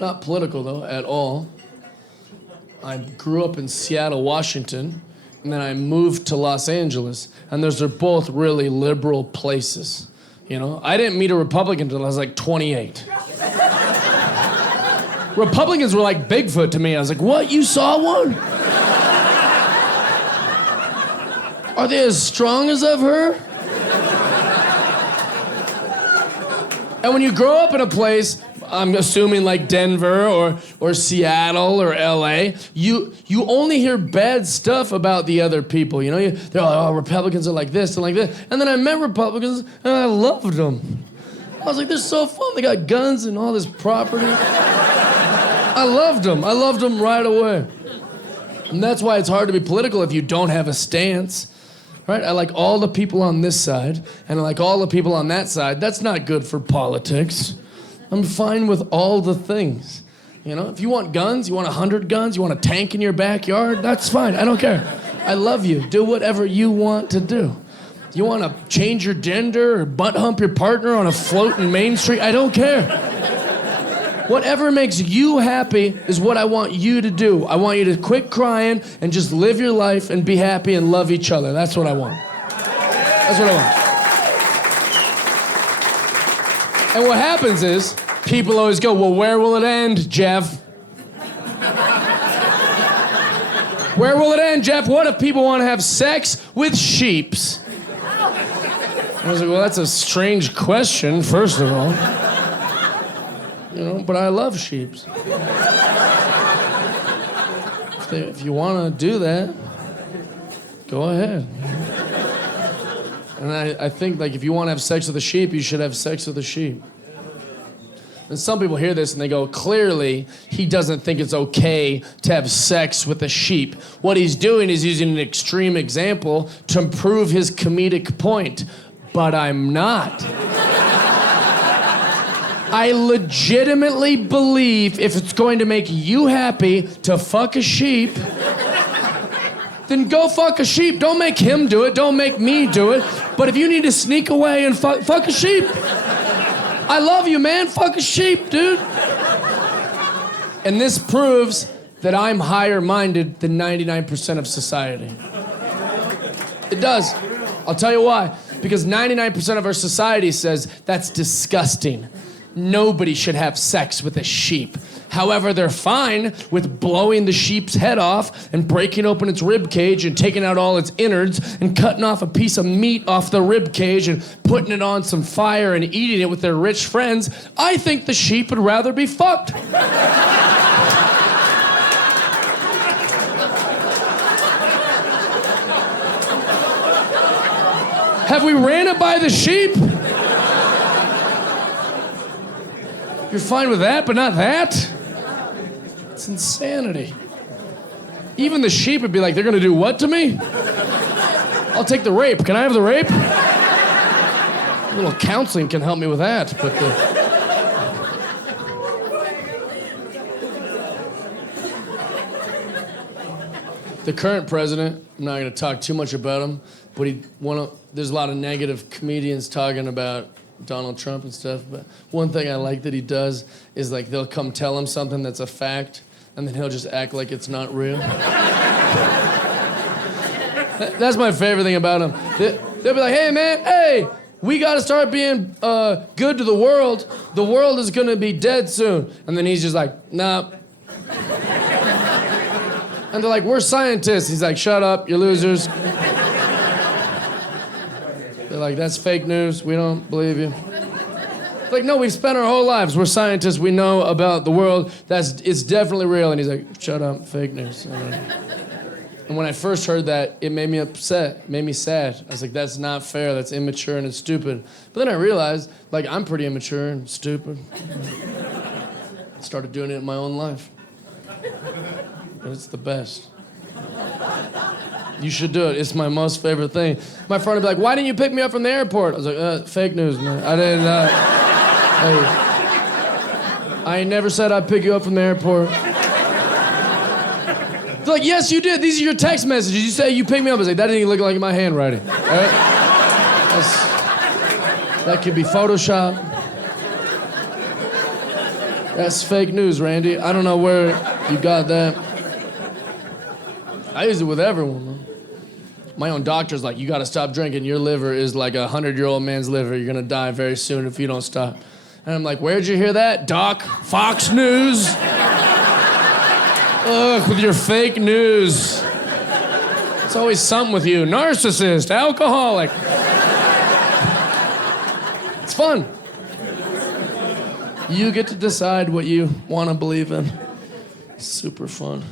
Not political, though, at all. I grew up in Seattle, Washington, and then I moved to Los Angeles, and those are both really liberal places. You know, I didn't meet a Republican until I was like 28. Republicans were like Bigfoot to me. I was like, what, you saw one? Are they as strong as I've heard? And when you grow up in a place, I'm assuming like Denver or Seattle or LA, you only hear bad stuff about the other people. You know, they're like, oh, Republicans are like this and like this. And then I met Republicans and I loved them. I was like, they're so fun. They got guns and all this property. I loved them right away. And that's why it's hard to be political if you don't have a stance. Right? I like all the people on this side, and I like all the people on that side. That's not good for politics. I'm fine with all the things. You know, if you want guns, you want 100 guns, you want a tank in your backyard, that's fine. I don't care. I love you. Do whatever you want to do. You want to change your gender or butt hump your partner on a float in Main Street? I don't care. Whatever makes you happy is what I want you to do. I want you to quit crying and just live your life and be happy and love each other. That's what I want. That's what I want. And what happens is, people always go, well, where will it end, Jeff? Where will it end, Jeff? What if people want to have sex with sheeps? I was like, well, that's a strange question, first of all. You know, but I love sheeps. If you want to do that, go ahead. And I think, like, if you want to have sex with a sheep, you should have sex with a sheep. And some people hear this and they go, clearly, he doesn't think it's okay to have sex with a sheep. What he's doing is using an extreme example to prove his comedic point. But I'm not. I legitimately believe if it's going to make you happy to fuck a sheep, then go fuck a sheep. Don't make him do it. Don't make me do it. But if you need to sneak away and fuck a sheep, I love you, man. Fuck a sheep, dude. And this proves that I'm higher-minded than 99% of society. It does. I'll tell you why. Because 99% of our society says that's disgusting. Nobody should have sex with a sheep. However, they're fine with blowing the sheep's head off and breaking open its rib cage and taking out all its innards and cutting off a piece of meat off the rib cage and putting it on some fire and eating it with their rich friends. I think the sheep would rather be fucked. Have we ran it by the sheep? You're fine with that, but not that? It's insanity. Even the sheep would be like, they're gonna do what to me? I'll take the rape. Can I have the rape? A little counseling can help me with that, but the current president, I'm not gonna talk too much about him, but there's a lot of negative comedians talking about Donald Trump and stuff, but one thing I like that he does is, like, they'll come tell him something that's a fact, and then he'll just act like it's not real. That's my favorite thing about him. They'll be like, hey, man, hey, we gotta start being good to the world. The world is gonna be dead soon. And then he's just like, nah. And they're like, we're scientists. He's like, shut up, you're losers. They're like, that's fake news. We don't believe you. It's like, no, we've spent our whole lives. We're scientists. We know about the world. It's definitely real. And he's like, shut up, fake news. And when I first heard that, it made me upset, it made me sad. I was like, that's not fair. That's immature and it's stupid. But then I realized, like, I'm pretty immature and stupid. I started doing it in my own life. But it's the best. You should do it. It's my most favorite thing. My friend would be like, why didn't you pick me up from the airport? I was like, fake news, man. I didn't, I ain't never said I'd pick you up from the airport. They're like, yes, you did. These are your text messages. You say you picked me up. I was like, that didn't even look like my handwriting. All right? That could be Photoshop. That's fake news, Randy. I don't know where you got that. I use it with everyone, man. My own doctor's like, you gotta stop drinking. Your liver is like a 100-year-old man's liver. You're gonna die very soon if you don't stop. And I'm like, where'd you hear that, Doc? Fox News? Ugh, with your fake news. It's always something with you. Narcissist, alcoholic. It's fun. You get to decide what you want to believe in. It's super fun.